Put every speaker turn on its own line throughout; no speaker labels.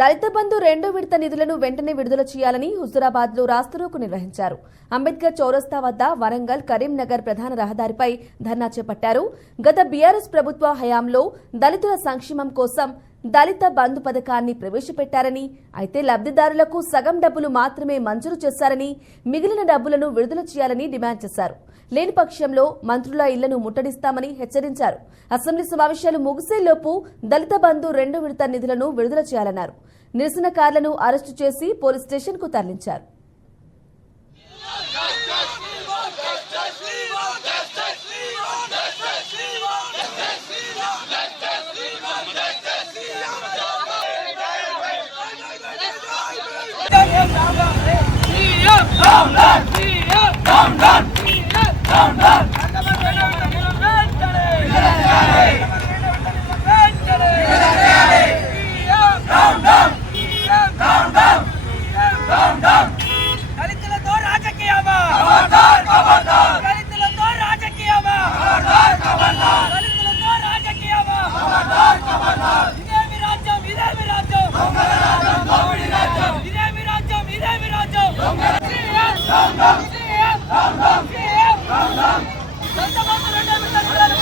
దళిత బంధు రెండో విడత నిధులను వెంటనే విడుదల చేయాలని హుజురాబాద్లో రాస్తరోకు నిర్వహించారు. అంబేద్కర్ చౌరస్తా వద్ద వరంగల్ కరీంనగర్ ప్రధాన రహదారిపై ధర్నా చేపట్టారు. గత బీఆర్ఎస్ ప్రభుత్వ హయాంలో దళితుల సంక్షేమం కోసం దళిత బంధు పథకాన్ని ప్రవేశపెట్టారని అయితే లబ్ధిదారులకు సగం డబ్బులు మాత్రమే మంజూరు చేశారని మిగిలిన డబ్బులను విడుదల చేయాలని డిమాండ్ చేశారు. లేని పక్షంలో మంత్రుల ఇళ్ళను ముట్టడిస్తామని హెచ్చరించారు అసెంబ్లీ సమావేశాలు ముగిసేలోపు దళిత బంధు రెండు విడత నిధులను విడుదల చేయాలన్నారు నిరసనకారులను అరెస్టు చేసి పోలీస్ స్టేషన్ down! తరలించారు
దళితులతో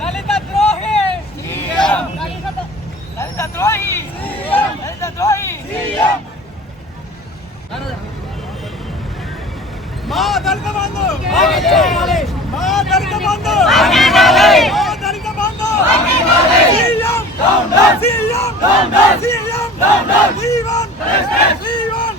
దళిత ద్రోహి దళిత దళిత ద్రోహి దళిత ద్రోహి
మా దళిత బంధు మా దళిత బంధు మా Dalit Bandhu CM CM CM Jeevan Jeevan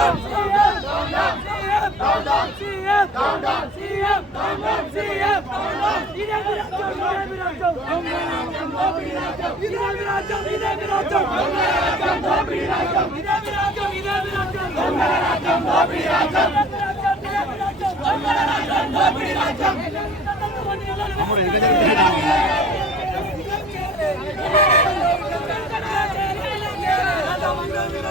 ఆ దళితులు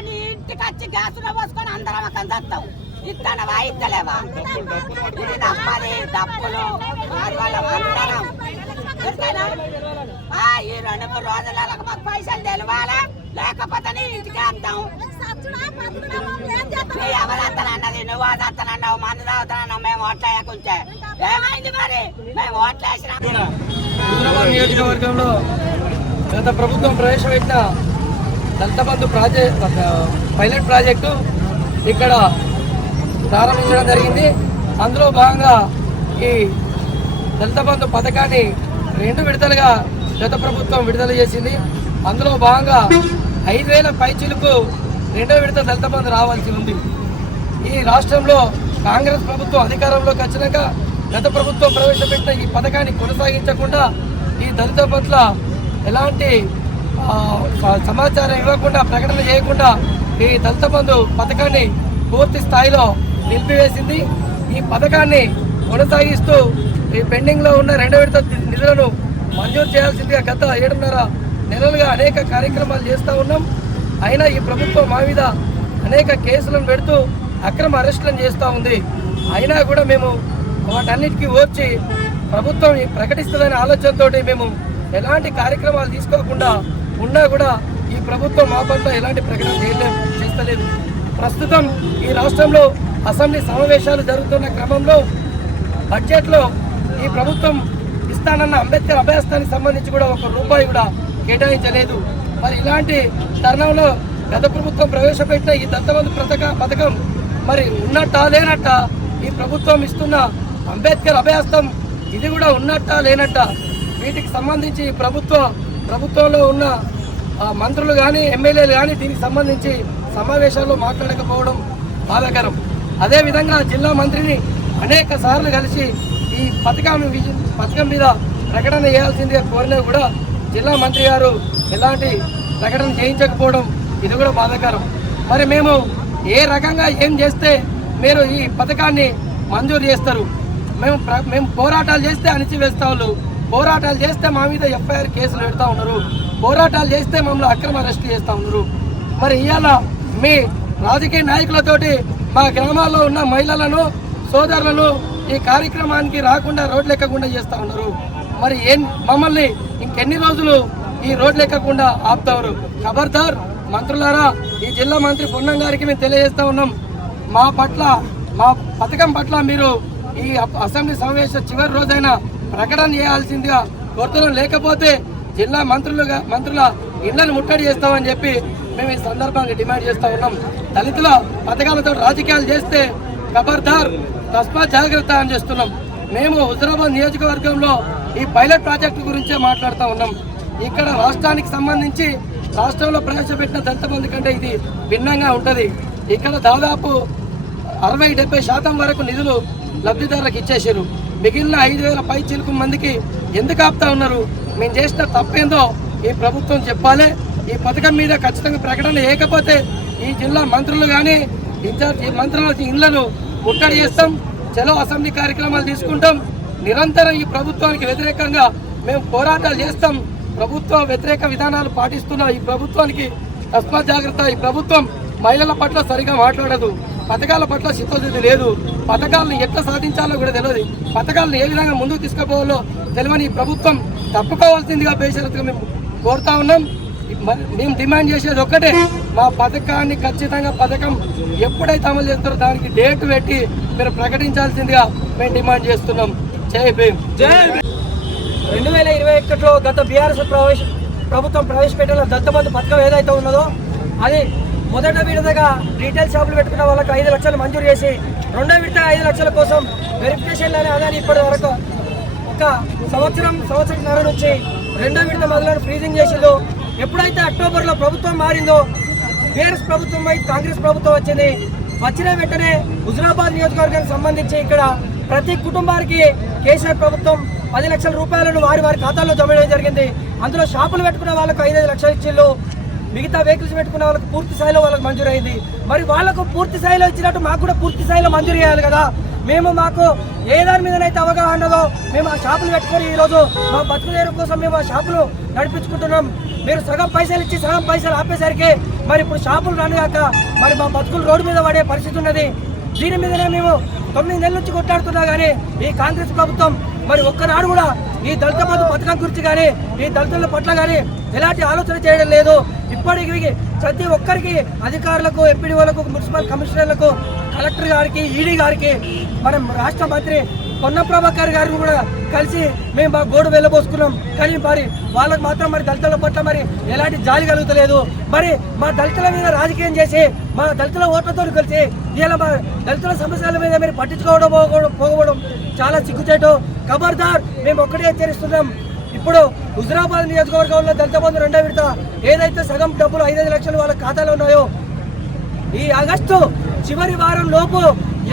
నీ ఇంటికి వచ్చి గ్యాసులో పోసుకొని అందరం అక్కడ చస్తావు ఇస్తానవా ఇస్తలేవా ఇది నమ్మది తప్పులు. అందరం ఈ రెండు మూడు రోజులలో మాకు పైసలు తెలియాలా లేకపోతే నీ ఇంటికి వస్తాం నీ ఎవరు నువ్వు అదత్తనన్నావు మందు తాగుతానన్నావు మేము ఓట్లేయకుంటే ఏమైంది మరి? మేము ఓట్లేసిన
నియోజకవర్గంలో గత ప్రభుత్వం ప్రవేశపెట్టిన దంతబంధు ప్రాజెక్ట్ పైలట్ ప్రాజెక్టు ఇక్కడ ప్రారంభించడం జరిగింది. అందులో భాగంగా ఈ దళితబంధు పథకాన్ని రెండు విడతలుగా గత ప్రభుత్వం విడుదల చేసింది. అందులో భాగంగా ఐదు వేల పైచీలకు రెండో విడత దళిత బంధు రావాల్సి ఉంది. ఈ రాష్ట్రంలో కాంగ్రెస్ ప్రభుత్వం అధికారంలోకి వచ్చినాక గత ప్రభుత్వం ప్రవేశపెట్టిన ఈ పథకాన్ని కొనసాగించకుండా ఈ దళిత పట్ల ఎలాంటి సమాచారం ఇవ్వకుండా ప్రకటన చేయకుండా ఈ దళిత బంధు పథకాన్ని పూర్తి స్థాయిలో నిలిపివేసింది. ఈ పథకాన్ని కొనసాగిస్తూ ఈ పెండింగ్లో ఉన్న రెండో విడత నిధులను మంజూరు చేయాల్సిందిగా గత ఏడున్నర నెలలుగా అనేక కార్యక్రమాలు చేస్తూ ఉన్నాం. అయినా ఈ ప్రభుత్వం మా మీద అనేక కేసులను పెడుతూ అక్రమ అరెస్టులను చేస్తూ ఉంది. అయినా కూడా మేము వాటన్నిటికీ ఓర్చి ప్రభుత్వం ప్రకటిస్తుందనే ఆలోచనతో మేము ఎలాంటి కార్యక్రమాలు తీసుకోకుండా ఉన్నా కూడా ఈ ప్రభుత్వం మా పట్ల ఎలాంటి ప్రకటన చేయలేదు చేస్తలేదు. ప్రస్తుతం ఈ రాష్ట్రంలో అసెంబ్లీ సమావేశాలు జరుగుతున్న క్రమంలో బడ్జెట్లో ఈ ప్రభుత్వం ఇస్తానన్న అంబేద్కర్ అభ్యాసానికి సంబంధించి కూడా ఒక రూపాయి కూడా కేటాయించలేదు. మరి ఇలాంటి తరుణంలో గత ప్రభుత్వం ప్రవేశపెట్టిన ఈ దత్తబంధు పథక పథకం మరి ఉన్నట్టా లేనట్ట ఈ ప్రభుత్వం ఇస్తున్న అంబేద్కర్ అభయాస్తం ఇది కూడా ఉన్నట్టా లేనట్ట వీటికి సంబంధించి ప్రభుత్వం ప్రభుత్వ ప్రభుత్వంలో ఉన్న మంత్రులు కానీ ఎమ్మెల్యేలు కానీ దీనికి సంబంధించి సమావేశాల్లో మాట్లాడకపోవడం బాధాకరం. అదేవిధంగా జిల్లా మంత్రిని అనేక సార్లు కలిసి ఈ పథకం పథకం మీద ప్రకటన చేయాల్సిందిగా కోరినా కూడా జిల్లా మంత్రి గారు ఎలాంటి ప్రకటన చేయించకపోవడం ఇది కూడా బాధాకరం. మరి మేము ఏ రకంగా ఏం చేస్తే మీరు ఈ పథకాన్ని మంజూరు చేస్తారు? మేము ప్ర- మేము పోరాటాలు చేస్తే అణిచివేస్తా వాళ్ళు పోరాటాలు చేస్తే మా మీద ఎఫ్ఐఆర్ కేసులు పెడతా ఉన్నారు. పోరాటాలు చేస్తే మమ్మల్ని అక్రమ అరెస్ట్ చేస్తా ఉన్నారు. మరి ఇవాళ మీ రాజకీయ నాయకులతోటి మా గ్రామాల్లో ఉన్న మహిళలను సోదరులను ఈ కార్యక్రమానికి రాకుండా రోడ్లు ఎక్కకుండా చేస్తా ఉన్నారు. మరి ఏం మమ్మల్ని ఇంకెన్ని రోజులు ఈ రోడ్లు ఎక్కకుండా ఆపుతారు ఖబర్దార్ మంత్రులారా ఈ జిల్లా మంత్రి పొన్నం గారికి మేము తెలియజేస్తా ఉన్నాం. మా పట్ల మా పథకం పట్ల మీరు ఈ అసెంబ్లీ సమావేశం చివరి రోజైన ప్రకటన చేయాల్సిందిగా కోరుతున్నాం. లేకపోతే జిల్లా మంత్రులుగా మంత్రుల ఇళ్ళను ముట్టడి చేస్తామని చెప్పి మేము ఈ సందర్భంగా డిమాండ్ చేస్తూ ఉన్నాం. దళితుల పథకాలతో రాజకీయాలు చేస్తే ఖబర్దార్ తస్మా జాగ్రత్త అని చేస్తున్నాం. మేము హుజరాబాద్ నియోజకవర్గంలో ఈ పైలట్ ప్రాజెక్టు గురించే మాట్లాడుతూ ఉన్నాం. ఇక్కడ రాష్ట్రానికి సంబంధించి రాష్ట్రంలో ప్రవేశపెట్టిన దళిత బంధు కంటే ఇది భిన్నంగా ఉంటుంది. ఇక్కడ దాదాపు అరవై డెబ్బై శాతం వరకు నిధులు లబ్ధిదారులకు ఇచ్చేసారు మిగిలిన ఐదు వేల పై చిలుకు మందికి ఎందుకు ఆపుతా ఉన్నారు? మేము చేసిన తప్పేందో ఈ ప్రభుత్వం చెప్పాలి. ఈ పథకం మీద ఖచ్చితంగా ప్రకటన లేకపోతే ఈ జిల్లా మంత్రులు కానీ ఇన్ఛార్జ్ మంత్రుల ఇళ్ళను ముట్టడి చేస్తాం. చలో అసెంబ్లీ కార్యక్రమాలు తీసుకుంటాం. నిరంతరం ఈ ప్రభుత్వానికి వ్యతిరేకంగా మేము పోరాటాలు చేస్తాం. ప్రభుత్వ వ్యతిరేక విధానాలు పాటిస్తున్న ఈ ప్రభుత్వానికి తస్మా జాగ్రత్త. ఈ ప్రభుత్వం మహిళల పట్ల సరిగా మాట్లాడదు. పథకాల పట్ల చిత్తశుద్ధి లేదు. పథకాలను ఎట్లా సాధించాలో కూడా తెలియదు పథకాలను ఏ విధంగా ముందుకు తీసుకుపోవాలో తెలియని ప్రభుత్వం తప్పుకోవాల్సిందిగా బేషరతుగా మేము కోరుతా ఉన్నాం. మరి మేము డిమాండ్ చేసేది ఒక్కటే. మా పథకాన్ని ఖచ్చితంగా పథకం ఎప్పుడైతే అమలు చేస్తారో దానికి డేట్ పెట్టి మీరు ప్రకటించాల్సిందిగా మేము డిమాండ్ చేస్తున్నాం. జై భీమ్.
రెండు వేల ఇరవై ఒకటిలో గత బీఆర్ఎస్ ప్రవేశ ప్రభుత్వం ప్రవేశపెట్టిన దత్తబంధు పథకం ఏదైతే ఉన్నదో అది మొదట విడతగా రీటైల్ షాపులు పెట్టుకున్న వాళ్ళకి ఐదు లక్షలు మంజూరు చేసి రెండో విడత ఐదు లక్షల కోసం వెరిఫికేషన్ అనే అదని ఇప్పటి వరకు ఒక సంవత్సరం సంవత్సరంన్నర నుంచి రెండో విడత మొదలను ఫ్రీజింగ్ చేసిందో ఎప్పుడైతే అక్టోబర్లో ప్రభుత్వం మారిందో బీఆర్ఎస్ ప్రభుత్వం కాంగ్రెస్ ప్రభుత్వం వచ్చింది. వచ్చిన వెంటనే హుజురాబాద్ నియోజకవర్గానికి సంబంధించి ఇక్కడ ప్రతి కుటుంబానికి కేసీఆర్ ప్రభుత్వం పది లక్షల రూపాయలను వారి వారి ఖాతాల్లో జమ జరిగింది. అందులో షాపులు పెట్టుకున్న వాళ్ళకు ఐదైదు లక్షలు ఇచ్చిళ్ళు మిగతా వెహికల్స్ పెట్టుకున్న వాళ్ళకి పూర్తి స్థాయిలో వాళ్ళకి మంజూరు అయింది మరి వాళ్ళకు పూర్తి స్థాయిలో ఇచ్చినట్టు మాకు కూడా పూర్తి స్థాయిలో మంజూరు చేయాలి కదా? మేము మాకు ఏ దాని మీదనైతే అవగాహన మేము ఆ షాపులు పెట్టుకొని ఈరోజు మా బతుకుదేరు కోసం మేము ఆ షాపులు నడిపించుకుంటున్నాం. మీరు సగం పైసలు ఇచ్చి సగం పైసలు ఆపేసరికి మరి ఇప్పుడు షాపులు రానిగాక మరి మా బతుకులు రోడ్డు మీద పడే పరిస్థితి ఉన్నది. దీని మీదనే మేము తొమ్మిది నెలల నుంచి కొట్లాడుతున్నా కానీ ఈ కాంగ్రెస్ ప్రభుత్వం మరి ఒక్కనాడు కూడా ఈ దళిత బంధు పథకం గురించి కానీ ఈ దళితుల పట్ల కానీ ఎలాంటి ఆలోచన చేయడం లేదు. ఇప్పటికి ప్రతి ఒక్కరికి అధికారులకు ఎంపీడీఓలకు మున్సిపల్ కమిషనర్లకు కలెక్టర్ గారికి ఈడీ గారికి మనం రాష్ట్ర మంత్రి పొన్న ప్రభాకర్ గారిని కూడా కలిసి మేము మా గోడు వెళ్ళబోసుకున్నాం కానీ మరి వాళ్ళకు మాత్రం మరి దళితుల పట్ల మరి ఎలాంటి జాలి కలుగుతలేదు మరి మా దళితుల మీద రాజకీయం చేసి మా దళితుల ఓట్లతో కలిసి ఇలా మా దళితుల సమస్యల మీద మీరు పట్టించుకోవడం పోకపోవడం పోకపోవడం చాలా సిగ్గుచేటు ఖబర్దార్ మేము ఒక్కటే హెచ్చరిస్తున్నాం ఇప్పుడు హుజరాబాద్ నియోజకవర్గంలో దళిత బంధు రెండో విడత. ఏదైతే సగం డబ్బులు ఐదైదు లక్షలు వాళ్ళ ఖాతాలో ఉన్నాయో ఈ ఆగస్టు చివరి వారం లోపు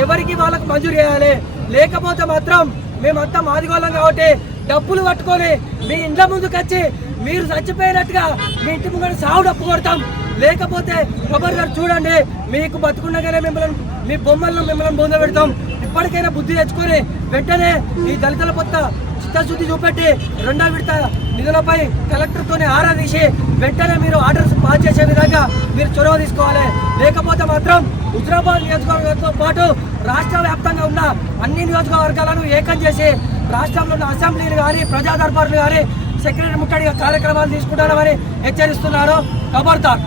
ఎవరికి వాళ్ళకు మంజూరు చేయాలి? లేకపోతే మాత్రం మేమంతా మాదిగోళం కాబట్టి డబ్బులు పట్టుకొని మీ ఇండ్ల ముందుకు వచ్చి మీరు చచ్చిపోయినట్టుగా మీ ఇంటి ముందు సాగు డప్పు కొడతాం. లేకపోతే కొబ్బరి గారు చూడండి మీకు బతుకుండగానే మిమ్మల్ని మీ బొమ్మలను మిమ్మల్ని బొంద పెడతాం. ఇప్పటికైనా బుద్ధి తెచ్చుకొని వెంటనే ఈ దళితుల పొత్త చిత్తశుద్ధి చూపెట్టి రెండో విడత నిధులపై కలెక్టర్తోనే ఆరా తీసి వెంటనే మీరు ఆర్డర్స్ పాస్ చేసే విధంగా మీరు చొరవ తీసుకోవాలి. లేకపోతే మాత్రం హుజరాబాద్ నియోజకవర్గంతో పాటు రాష్ట్ర వ్యాప్తంగా ఉన్న అన్ని నియోజకవర్గాలను ఏకం చేసి రాష్ట్రంలో ఉన్న అసెంబ్లీలు కానీ ప్రజా దర్బార్లు కానీ సెక్రటరీ ముట్టడిగా కార్యక్రమాలు తీసుకుంటారని హెచ్చరిస్తున్నారు. ఖబర్దార్